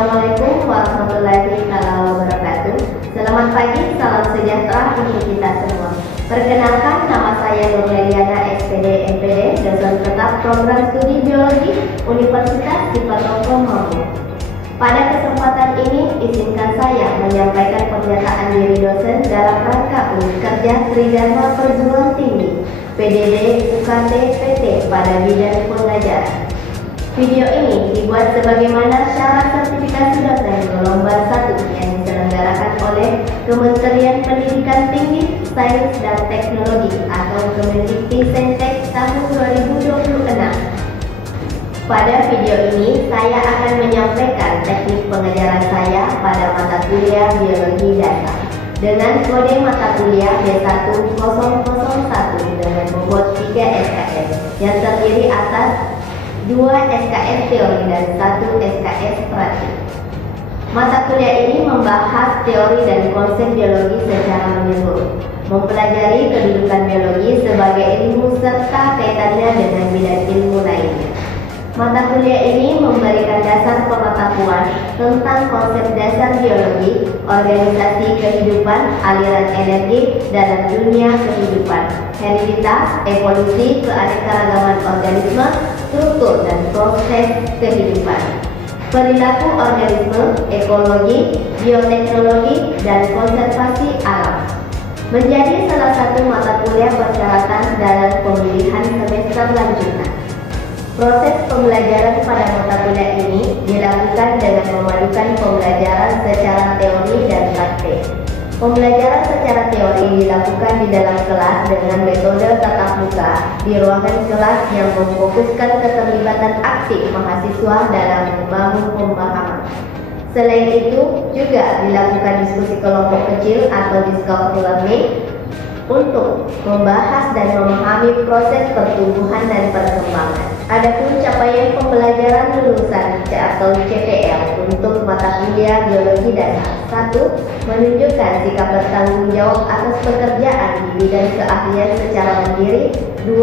Assalamualaikum warahmatullahi wabarakatuh. Selamat pagi, salam sejahtera untuk kita semua. Perkenalkan, nama saya Nurleliana SPD MPD, dosen tetap program studi biologi Universitas Diponegoro Maluku. Pada kesempatan ini, izinkan saya menyampaikan pernyataan diri dosen dalam rangka unit kerja Tridharma Perguruan Tinggi PDD UKT PT pada bidang pengajaran. Video ini dibuat sebagaimana syarat sertifikasi dosen gelombang 1 yang diselenggarakan oleh Kementerian Pendidikan Tinggi, Sains dan Teknologi atau Kemendikti-Saintek tahun 2026. Pada video ini, saya akan menyampaikan teknik pengajaran saya pada mata kuliah Biologi Dasar dengan kode mata kuliah B1001 dengan bobot 3 SKS yang terdiri atas 2 SKS teori dan 1 SKS praktik. Mata kuliah ini membahas teori dan konsep biologi secara menyeluruh, mempelajari kedudukan biologi sebagai ilmu serta kaitannya dengan bidang ilmu lainnya. Mata kuliah ini memberikan dasar pengetahuan tentang konsep dasar biologi, organisasi kehidupan, aliran energi dalam dunia kehidupan, hereditas, evolusi, keanekaragaman organisme, struktur dan proses kehidupan, perilaku organisme, ekologi, bioteknologi, dan konservasi alam. Menjadi salah satu mata kuliah persyaratan dalam pemilihan semester lanjutan. Proses pembelajaran pada mata kuliah ini dilakukan dengan memadukan pembelajaran secara teori dan praktik. Pembelajaran secara teori dilakukan di dalam kelas dengan metode tatap muka di ruangan kelas yang memfokuskan keterlibatan aktif mahasiswa dalam membangun pemahaman. Selain itu, juga dilakukan diskusi kelompok kecil atau discovery learning untuk membahas dan memahami proses pertumbuhan dan perkembangan. Adapun capaian pembelajaran lulusan atau CPL untuk mata kuliah Biologi Dasar 1. Menunjukkan sikap bertanggung jawab atas pekerjaan di bidang keahlian secara mandiri. 2.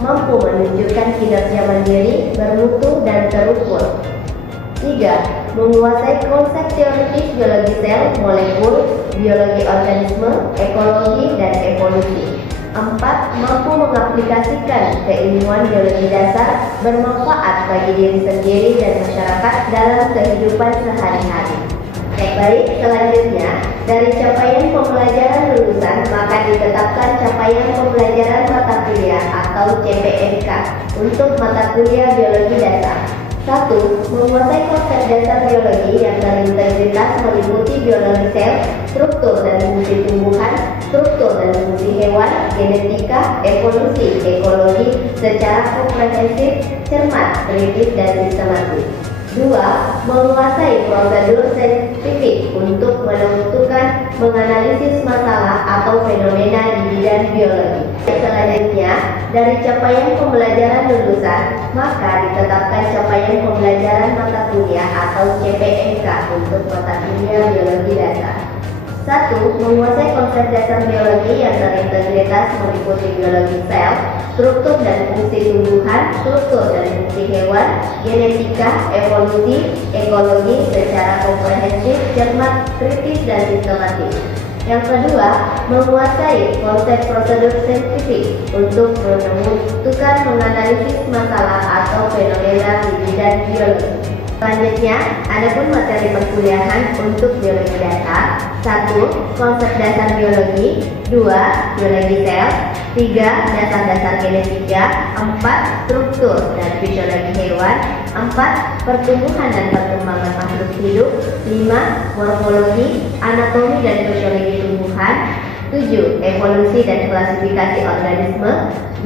Mampu menunjukkan kinerja mandiri, bermutu dan terukur. 3. Menguasai konsep teoritis biologi sel, molekul, biologi organisme, ekologi, dan evolusi. 4. Mampu mengaplikasikan keilmuan biologi dasar bermanfaat bagi diri sendiri dan masyarakat dalam kehidupan sehari-hari. Baik, selanjutnya, dari capaian pembelajaran lulusan maka ditetapkan capaian pembelajaran mata kuliah atau CPMK untuk mata kuliah Biologi Dasar. 1. Menguasai konsep dasar biologi yang terintegritas meliputi biologi sel, struktur dan fungsi tumbuhan, struktur dan fungsi hewan, genetika, evolusi, ekologi secara komprehensif, cermat, kritis, dan sistematis. 2. Menguasai prosedur saintifik untuk menentukan, menganalisis masalah atau fenomena di bidang biologi. Selanjutnya, dari capaian pembelajaran lulusan, maka ditetapkan capaian pembelajaran mata kuliah atau CPMK untuk mata kuliah Biologi Dasar. 1. Menguasai konsep dasar biologi yang terintegritas meliputi biologi sel, struktur dan fungsi tumbuhan, struktur dan fungsi hewan, genetika, evolusi, ekologi secara komprehensif, cermat, kritis, dan sistematis. Yang kedua, menguasai konsep prosedur saintifik untuk menentukan, menganalisis masalah atau fenomena di bidang biologi. Selanjutnya, adapun materi perkuliahan untuk biologi dasar. 1. Konsep dasar biologi. 2. Biologi sel. 3. Dasar-dasar genetika. 4. Struktur dan fisiologi hewan. 4. Pertumbuhan dan perkembangan makhluk hidup. 5. Morfologi, anatomi dan fisiologi tumbuhan. 7. Evolusi dan klasifikasi organisme.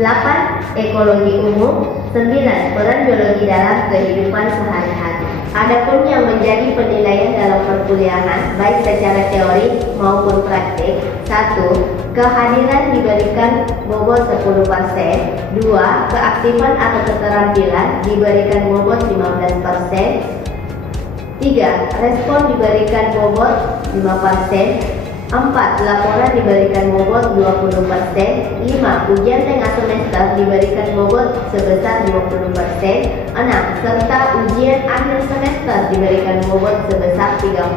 8. Ekologi umum. 9. Peran biologi dalam kehidupan sehari-hari. Adapun yang menjadi penilaian dalam perkuliahan baik secara teori maupun praktik. 1. Kehadiran diberikan bobot 10%. 2. Keaktifan atau keterampilan diberikan bobot 15%. 3. Respon diberikan bobot 5%. 4. 4. Laporan diberikan bobot 20%. 5. Ujian tengah semester diberikan bobot sebesar 20%. 6. Serta ujian akhir semester diberikan bobot sebesar 30%.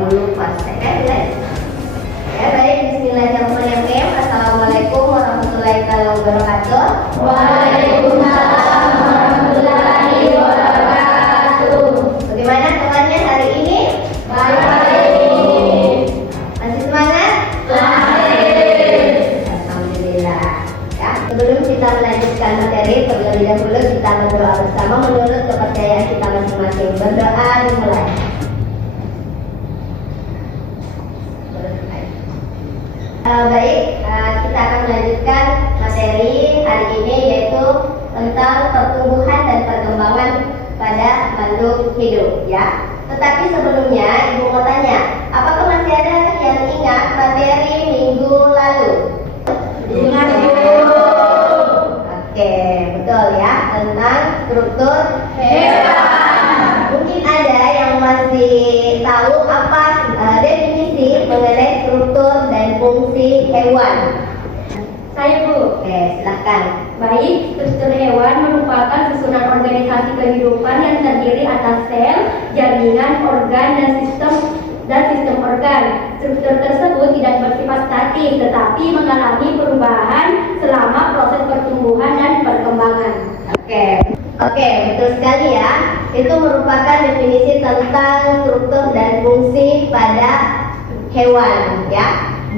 Baik, bismillahirrahmanirrahim. Assalamualaikum warahmatullahi wabarakatuh. Waalaikumsalam warahmatullahi wabarakatuh. Bagaimana kabarnya hari ini? Baik. Masih semangat? Baik. Alhamdulillah. Ya, sebelum kita melanjutkan materi, terlebih dahulu kita berdoa bersama menurut kepercayaan kita masing-masing. Berdoa dimulai. Baik, kita akan melanjutkan materi hari ini, yaitu tentang pertumbuhan dan perkembangan pada makhluk hidup, ya. Tetapi sebelumnya Ibu mau tanya, apakah masih ada yang ingat materi minggu lalu? Ingat, Bu. Oke, betul ya, tentang struktur hewan. Mungkin ada yang masih tahu apa definisi mengenai struktur dan fungsi hewan. Saya, Bu. Oke, silahkan. Baik, struktur hewan merupakan susunan organisasi kehidupan yang terdiri atas sel, jaringan, organ, dan sistem organ. Struktur tersebut tidak bersifat statis, tetapi mengalami perubahan selama proses pertumbuhan dan perkembangan. Oke, betul sekali ya. Itu merupakan definisi tentang struktur dan fungsi pada hewan, ya.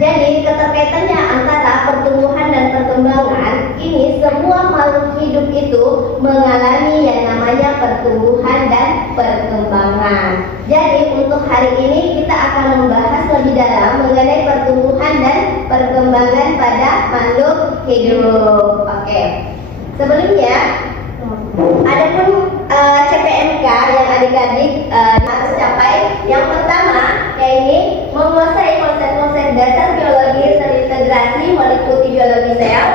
Jadi keterkaitannya antara pertumbuhan dan perkembangan ini, semua makhluk hidup itu mengalami yang namanya pertumbuhan dan perkembangan. Jadi untuk hari ini kita akan membahas lebih dalam mengenai pertumbuhan dan perkembangan pada makhluk hidup. Oke. Sebelumnya, adapun CPMK yang adik-adik harus capai, yang pertama yaitu menguasai konsep-konsep dasar biologi terintegrasi meliputi biologi sel,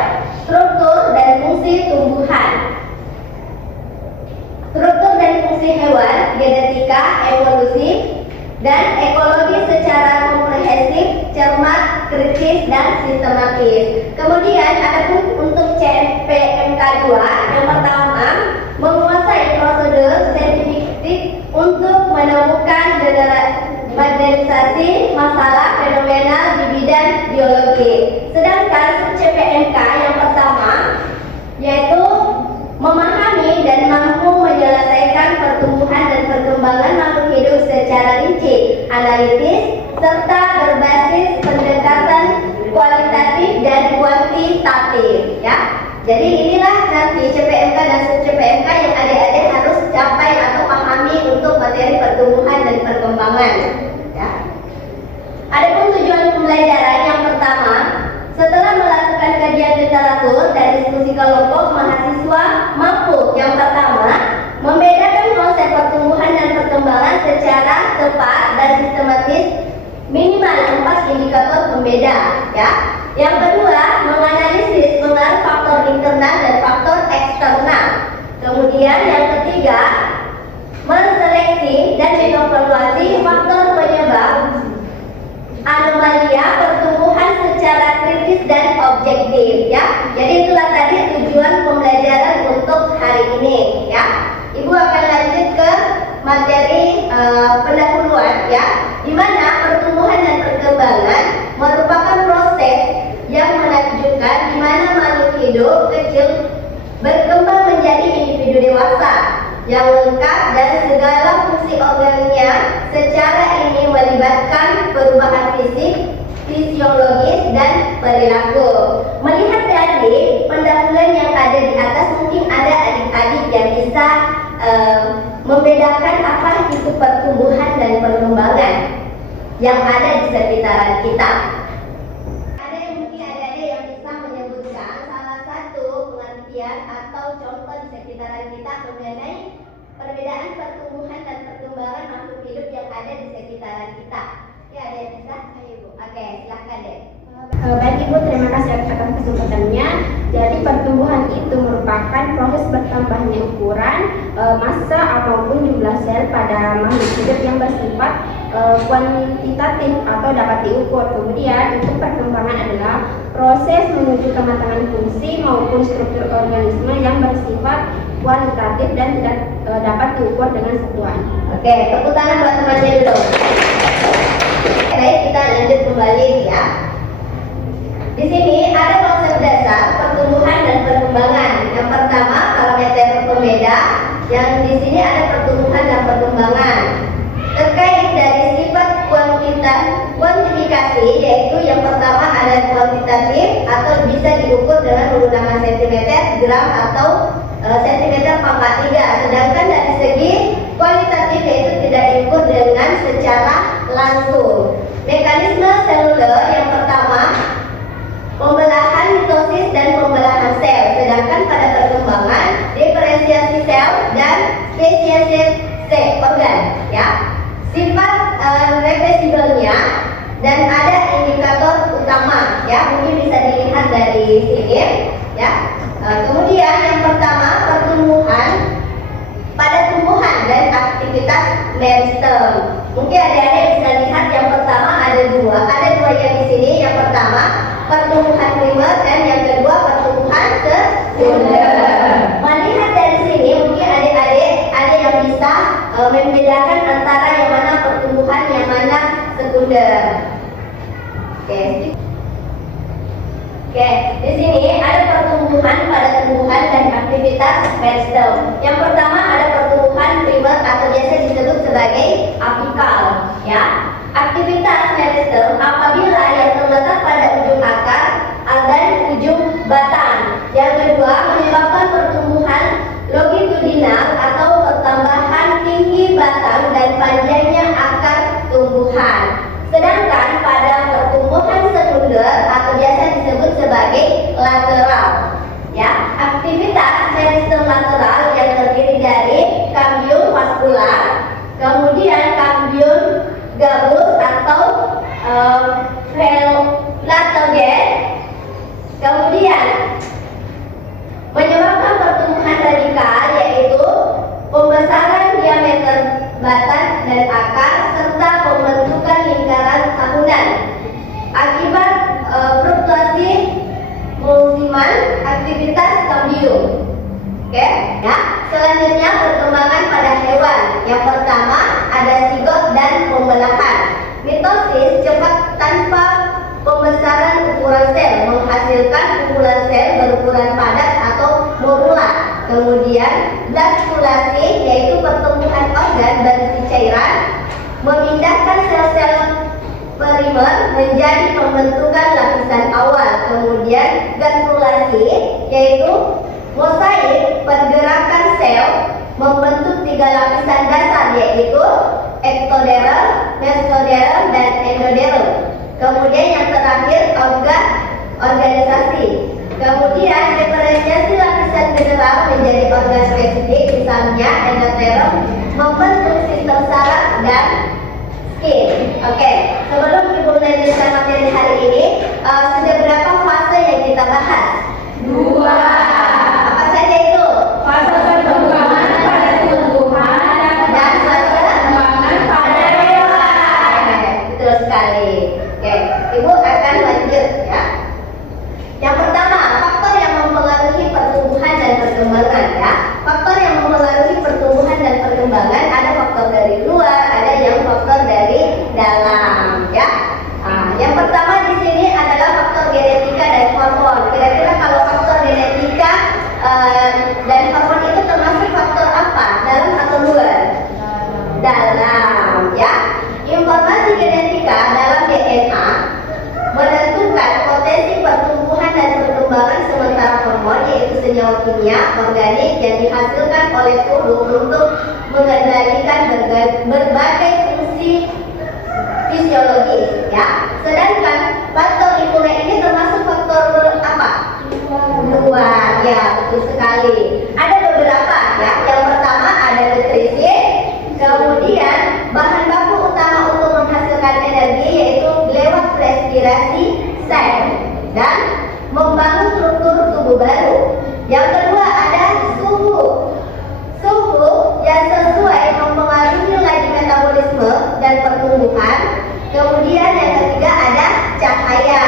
struktur dan fungsi tumbuhan, struktur dan fungsi hewan, genetika, evolusi, dan ekologi secara komprehensif, cermat, kritis, dan sistematis. Kemudian adapun untuk CPMK 2, yang pertama menguasai prosedur saintifik untuk menemukan generalisasi masalah fenomenal di bidang biologi. Sedangkan CPMK yang pertama yaitu memahami dan mampu menyelesaikan pertumbuhan dan perkembangan makhluk hidup secara rinci, analitis, serta berbasis pendekatan kualitatif dan kuantitatif, ya. Jadi inilah nanti CPMK dan sub-CPMK yang adik-adik harus capai atau pahami untuk materi pertumbuhan dan perkembangan, ya. Adapun tujuan pembelajaran yang pertama, setelah melakukan kajian literatur dan diskusi kelompok, mahasiswa mampu yang pertama membedakan konsep pertumbuhan dan perkembangan secara tepat dan sistematis, minimal 4 indikator pembeda, ya. Yang kedua, menganalisis pengaruh faktor internal dan faktor eksternal. Kemudian yang ketiga, menseleksi dan mengevaluasi faktor penyebab anomalia pertumbuhan secara kritis dan objektif, ya. Jadi itulah tadi tujuan pembelajaran untuk hari ini, ya. Ibu akan lanjut ke materi pendahuluan, ya, di mana pertumbuhan dan perkembangan merupakan proses yang menunjukkan di mana makhluk hidup kecil berkembang menjadi individu dewasa yang lengkap dan segala fungsi organnya. Secara ini melibatkan perubahan fisik, fisiologis, dan perilaku. Melihat dari pendahuluan yang ada di atas, mungkin ada adik-adik yang bisa membedakan apa itu pertumbuhan dan perkembangan yang ada di sekitaran kita. Ada yang mungkin adik-adik yang bisa menyebutkan salah satu pengertian atau contoh di sekitaran kita mengenai perbedaan pertumbuhan dan perkembangan makhluk hidup yang ada di sekitaran kita. Ya, ada yang bisa? Ayo, Bu. Oke, silahkan deh. Baik Ibu, terima kasih atas kesempatannya. Jadi pertumbuhan itu merupakan proses bertambahnya ukuran, massa maupun jumlah sel pada makhluk hidup yang bersifat kuantitatif atau dapat diukur. Kemudian untuk perkembangan adalah proses menuju kematangan fungsi maupun struktur organisme yang bersifat kualitatif dan tidak dapat diukur dengan satuan. Oke, tepuk tangan buat temannya dulu. Baik, kita lanjut kembali ya. Di sini ada konsep dasar pertumbuhan dan perkembangan. Yang pertama parameter pembeda, yang di sini ada pertumbuhan dan perkembangan. Terkait dari sifat kuantifikasi, yaitu yang pertama ada kuantitatif atau bisa diukur dengan menggunakan sentimeter, gram atau sentimeter pangkat 3. Sedangkan dari segi kualitatif yaitu tidak diukur dengan secara langsung. Mekanisme seluler yang pertama pembelahan mitosis dan pembelahan sel. Sedangkan pada perkembangan diferensiasi sel dan spesiasi organ ya. Sifat reversibelnya dan ada indikator utama ya, mungkin bisa dilihat dari sini ya. Kemudian yang pertama pertumbuhan pada tumbuhan dan aktivitas meristem. Mungkin adik-adik bisa lihat yang pertama ada dua yang di sini. Yang pertama pertumbuhan primer dan yang kedua pertumbuhan sekunder. Melihat dari sini mungkin adik-adik ada yang bisa membedakan antara yang mana pertumbuhan yang mana sekunder. Oke, di sini ada pertumbuhan pada tumbuhan dan aktivitas meristem. Yang pertama ada pertumbuhan primer atau biasa disebut sebagai apikal ya. Aktivitas meristem apabila yang terletak pada ujung akar dan ujung batang. Yang kedua menyebabkan pertumbuhan longitudinal atau pertambahan tinggi batang dan panjangnya akar tumbuhan. Sedangkan pada pertumbuhan sekunder atau biasa disebut sebagai lateral ya. Aktivitas meristem lateral yang terdiri dari kambium vaskular, kemudian kambium gabus atau velatogen, kemudian menyebabkan pertumbuhan radikal yaitu pembesaran diameter batang dan akar serta pembentukan lingkaran tahunan akibat fluktuasi musiman aktivitas kambium. Oke, ya. Selanjutnya perkembangan pada hewan. Yang pertama ada zigot dan pembelahan. Mitosis cepat tanpa pembesaran ukuran sel menghasilkan kumpulan sel berukuran padat atau morula. Kemudian blaskulasi yaitu pertumbuhan organ berisi cairan memindahkan sel-sel primer menjadi pembentukan lapisan awal. Kemudian gaskulasi yaitu mosaik pergerakan sel membentuk 3 lapisan dasar yaitu ektoderm, mesoderm, dan endoderm. Kemudian yang terakhir organisasi. Kemudian diferensiasi lapisan general menjadi organ spesifik, misalnya endoderm membentuk sistem saraf dan skin. Oke, sebelum Ibu melanjutkan materi hari ini, sudah berapa fase yang kita bahas? 2. Apa saja itu? Fase perkembangan pada tumbuhan Dan fase perkembangan pada hewan. Betul sekali. Oke, Ibu akan lanjut ya. Yang pertama, faktor yang mempengaruhi pertumbuhan dan perkembangan ya. Faktor yang mempengaruhi pertumbuhan dan perkembangan ada faktor dari luar, ada yang faktor dari dalam ya. Yang pertama di sini adalah faktor genetika dan hormon. Kira-kira kalau faktor genetika dan hormon itu termasuk faktor apa? Dalam atau luar? Dalam ya. Informasi genetika dalam DNA menentukan potensi pertumbuhan dan perkembangan, sementara hormon yaitu senyawa kimia organik yang dihasilkan oleh tubuh untuk mengendalikan berbagai fungsi fisiologis ya. Sedangkan faktor lingkungan ini termasuk faktor apa? Luar ya, betul sekali. Ada beberapa ya. Yang pertama ada nutrisi, kemudian bahan baku utama untuk menghasilkan energi yaitu lewat respirasi sel dan membangun struktur tubuh baru. Yang kedua ada suhu yang sesuai mempengaruhi laju metabolisme Kemudian yang ketiga ada cahaya.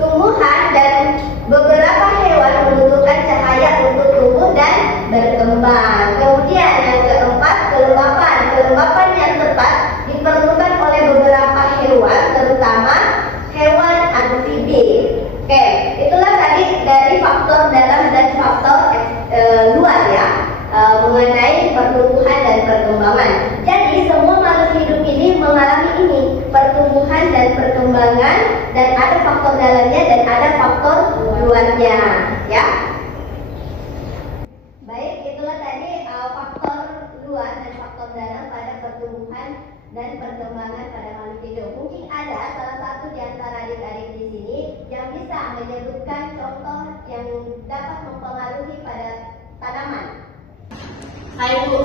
Tumbuhan dan beberapa hewan membutuhkan cahaya untuk tumbuh dan berkembang. Kemudian yang keempat, kelembapan. Kelembapan yang tepat diperlukan oleh beberapa hewan, terutama hewan amfibi. Oke, itulah tadi dari faktor dalam dan faktor luar ya, mengenai pertumbuhan dan perkembangan. Jadi semua makhluk hidup ini mengalami ini, pertumbuhan dan perkembangan, dan ada faktor dalamnya dan ada faktor luarnya, ya. Baik, itulah tadi faktor luar dan faktor dalam pada pertumbuhan dan perkembangan pada makhluk hidup. Mungkin ada salah satu di antara adik-adik di sini yang bisa menyebutkan contoh yang dapat mempengaruhi pada tanaman. Hai Bu,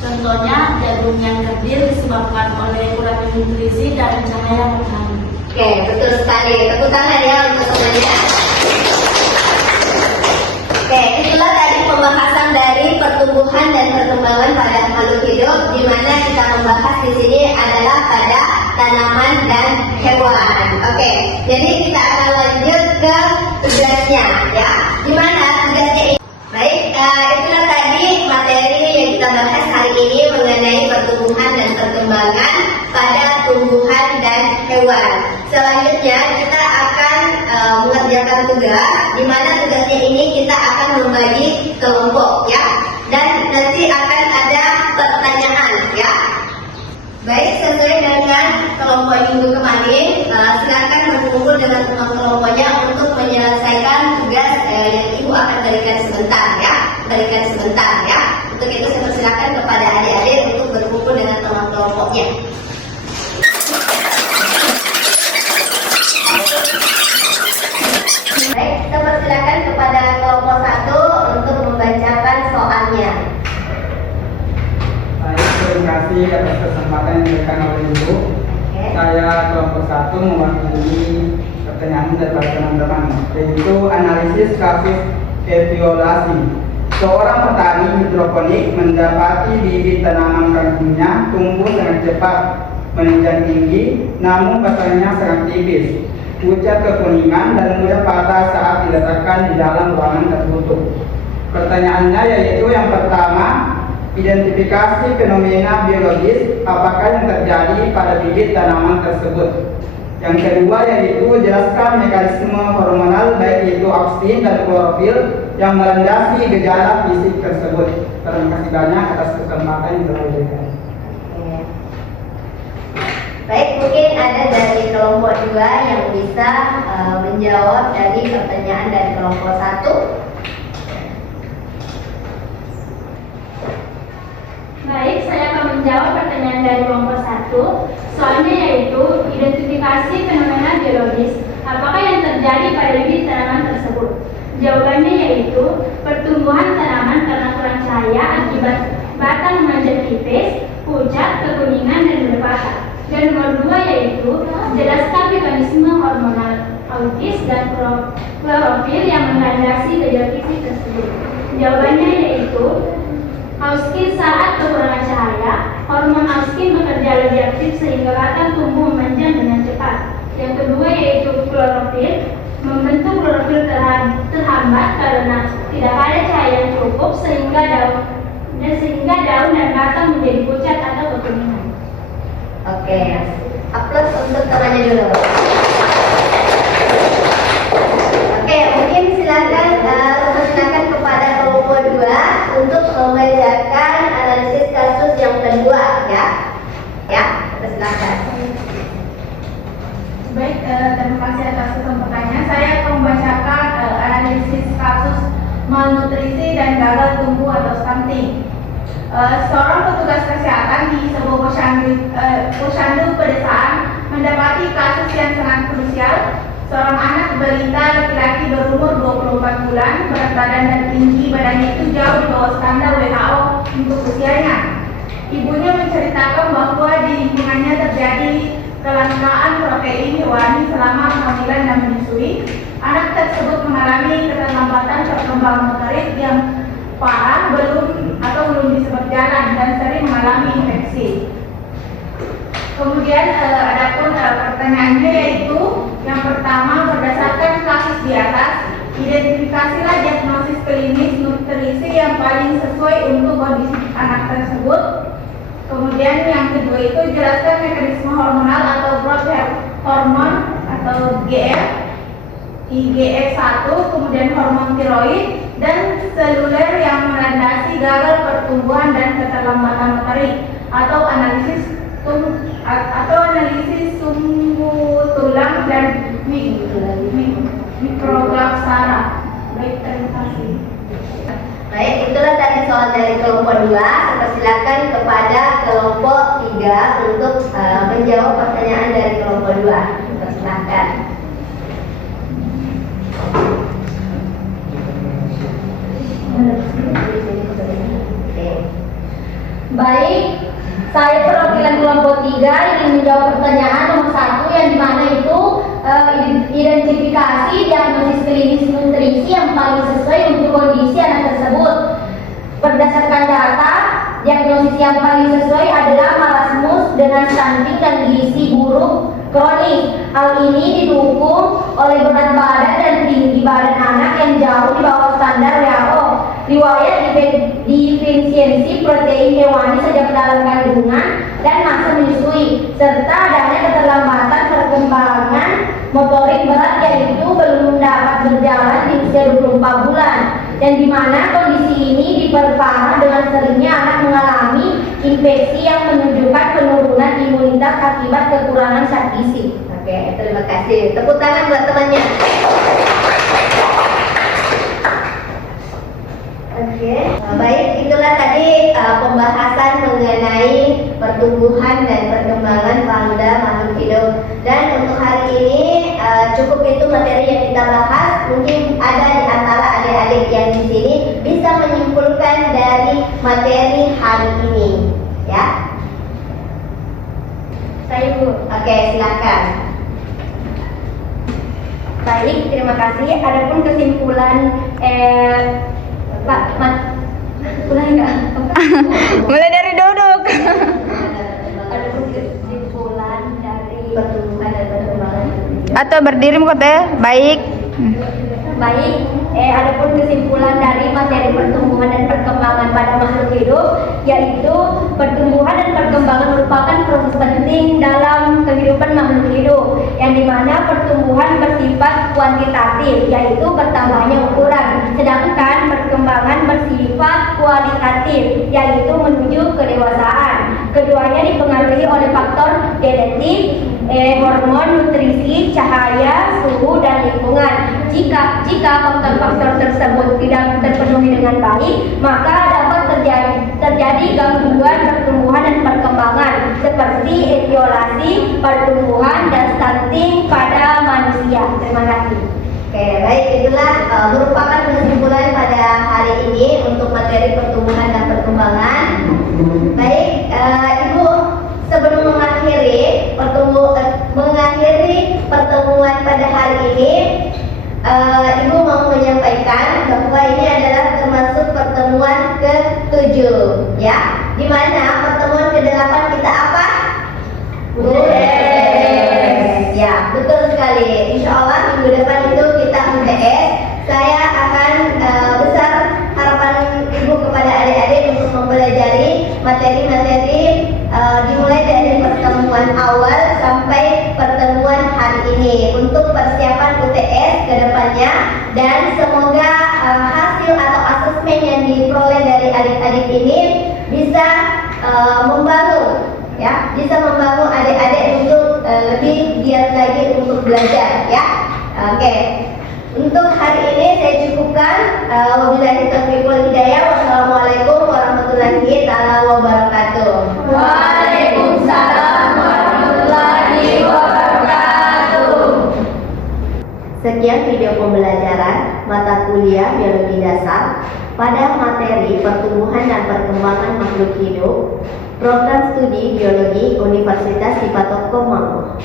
contohnya jagung yang kerdil disebabkan oleh kurangnya nutrisi dan cahaya matahari. Oke, betul sekali. Tepuk tangan ya untuk temannya. Oke, itulah tadi pembahasan dari pertumbuhan dan perkembangan pada makhluk hidup, di mana kita membahas di sini adalah pada tanaman dan hewan. Oke, jadi kita akan lanjut ke tugasnya, ya. Di mana tugasnya ini? Baik, itulah tadi materi yang kita bahas hari ini mengenai pertumbuhan dan perkembangan pada tumbuhan dan hewan. Selanjutnya kita akan mengerjakan tugas, di mana tugasnya ini kita akan membagi kelompok, ya, dan nanti akan ada pertanyaan, ya. Baik, sesuai dengan kelompok minggu kemarin, silakan berkumpul dengan teman kelompoknya untuk menyelesaikan tugas yang Ibu akan berikan sebentar, ya. Untuk itu saya persilakan kepada adik-adik untuk berkumpul dengan teman kelompoknya. Baik, kita persilakan kepada kelompok 1 untuk membacakan soalnya. Baik, terima kasih atas kesempatan yang diberikan oleh Ibu. Saya kelompok 1 mewakili pertanyaan dari teman-teman, yaitu analisis kasus eviolasi. Seorang petani hidroponik mendapati bibit tanaman kangkungnya tumbuh dengan cepat, menunjang tinggi, namun batangnya sangat tipis, pucat kekuningan dan mudah patah saat diletakkan di dalam ruangan tertutup. Pertanyaannya yaitu yang pertama, identifikasi fenomena biologis apakah yang terjadi pada bibit tanaman tersebut. Yang kedua yaitu jelaskan mekanisme hormonal baik itu auksin dan klorofil yang melandasi gejala fisik tersebut. Terima kasih banyak atas kesempatan yang telah diberikan. Baik, mungkin ada dari kelompok 2 yang bisa menjawab dari pertanyaan dari kelompok 1. Baik, saya akan menjawab pertanyaan dari kelompok 1. Soalnya yaitu identifikasi fenomena biologis apakah yang terjadi pada bibit tanaman tersebut. Jawabannya yaitu pertumbuhan tanaman karena kurang cahaya akibat batang menjadi tipis, pucat, kekuningan dan mudah patah. Dan nomor 2 yaitu jelaskan mekanisme hormonal autis dan klorofil yang melandasi gejala fisik tersebut. Jawabannya yaitu Auskin saat kekurangan cahaya, hormon auskin bekerja lebih aktif sehingga batang tumbuh memanjang dengan cepat. Yang kedua yaitu klorofil, membentuk klorofil terhambat karena tidak ada cahaya yang cukup sehingga daun dan batang menjadi pucat atau kekuningan. Oke, aplaus untuk temannya dulu. Oke, mungkin silakan persilakan kepada kelompok 2 untuk membacakan analisis kasus yang kedua, ya. Ya, persilakan. Baik, terima kasih atas kesempatannya. Saya akan membacakan analisis kasus malnutrisi dan gagal tumbuh atau stunting. Seorang petugas kesehatan di sebuah posyandu pedesaan mendapati kasus yang sangat krusial. Seorang anak balita laki-laki berumur 24 bulan, berat badan dan tinggi badannya itu jauh di bawah standar WHO untuk usianya. Ibunya menceritakan bahwa di lingkungannya terjadi kelangkaan protein hewani selama kehamilan dan menyusui. Anak tersebut mengalami keterlambatan perkembangan motorik yang parah, belum bisa berjalan dan sering mengalami infeksi. Kemudian adapun pertanyaannya yaitu yang pertama, berdasarkan kasus di atas, identifikasilah diagnosis klinis nutrisi yang paling sesuai untuk kondisi anak tersebut. Kemudian yang kedua itu, jelaskan mekanisme hormonal atau growth hormone atau GF, IGF-1, kemudian hormon tiroid dan seluler yang melandasi gagal pertumbuhan dan keterlambatan motorik, atau analisis sumbu tulang dan mikrograf saraf. Baik, terima kasih. Baik, itulah tadi soal dari kelompok 2. Persilakan kepada kelompok 3 untuk menjawab pertanyaan dari kelompok 2. Persilakan. Baik, saya perwakilan kelompok 3 ingin menjawab pertanyaan nomor 1 yang dimana itu identifikasi diagnosis klinis nutrisi yang paling sesuai untuk kondisi anak tersebut. Berdasarkan data, diagnosis yang paling sesuai adalah marasmus dengan stunting dan gizi buruk kronis. Hal ini didukung oleh berat badan dan tinggi badan anak yang jauh di bawah standar WHO. Riwayat defisiensi protein hewani sejak dalam kandungan dan masa menyusui, serta adanya keterlambatan perkembangan motorik berat yaitu belum dapat berjalan di usia 24 bulan, dan di mana kondisi ini diperparah dengan seringnya anak mengalami infeksi yang menunjukkan penurunan imunitas akibat kekurangan zat gizi. Oke, terima kasih. Tepuk tangan buat temannya. Oke, baik, itulah tadi pembahasan mengenai pertumbuhan dan perkembangan pada makhluk hidup. Dan untuk hari ini cukup itu materi yang kita bahas. Mungkin ada di antara adik-adik yang di sini bisa menyimpulkan dari materi hari ini, ya. Saya Bu. Oke, silakan. Baik, terima kasih. Adapun kesimpulan Pak, ulangi enggak? Mulai dari duduk. Adapun kesimpulan dari Pertumbuhan dan perkembangan. Atau berdiri kok teh. Baik. Baik, adapun kesimpulan dari materi pertumbuhan dan perkembangan pada makhluk hidup, yaitu pertumbuhan dan perkembangan merupakan proses penting dalam kehidupan makhluk hidup, yang dimana pertumbuhan bersifat kuantitatif, yaitu bertambahnya ukuran, sedangkan perkembangan bersifat kualitatif, yaitu menuju kedewasaan. Keduanya dipengaruhi oleh faktor genetik, hormon, nutrisi, cahaya, suhu, dan lingkungan. Jika faktor-faktor tersebut tidak terpenuhi dengan baik, maka dapat terjadi gangguan pertumbuhan dan perkembangan seperti etiolasi, pertumbuhan, dan stunting pada manusia. Terima kasih. Oke, baik, itulah merupakan kesimpulan pada hari ini untuk materi pertumbuhan dan perkembangan. Baik, Ibu, sebelum mengakhiri pertemuan pada hari ini, Ibu mau menyampaikan bahwa ini adalah termasuk pertemuan ke-7, ya, di mana pertemuan ke-8 kita apa? UTS. Ya, betul sekali. Insya Allah minggu depan itu kita UTS. Saya akan besar harapan Ibu kepada adik-adik untuk mempelajari materi-materi dimulai dari pertemuan awal sampai pertemuan hari ini untuk persiapan UTS ke depannya, dan semoga hasil atau asesmen yang diperoleh dari adik-adik ini bisa membangun, ya, bisa membangun adik-adik untuk lebih giat lagi untuk belajar, ya. Oke. Untuk hari ini saya cukupkan. Wabillahi taufiq wal hidayah. Wassalamualaikum warahmatullahi wabarakatuh. Waalaikumsalam warahmatullahi wabarakatuh. Sekian video pembelajaran mata kuliah biologi dasar pada materi pertumbuhan dan perkembangan makhluk hidup, program studi biologi Universitas Dipatoko Mampu.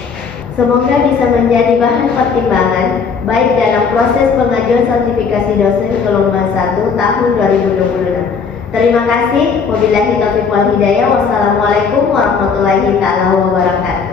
Semoga bisa menjadi bahan pertimbangan baik dalam proses pengajuan sertifikasi dosen gelombang 1 tahun 2026 Terima kasih. Wabillahi taufiq wal hidayah. Wassalamualaikum warahmatullahi taala wabarakatuh.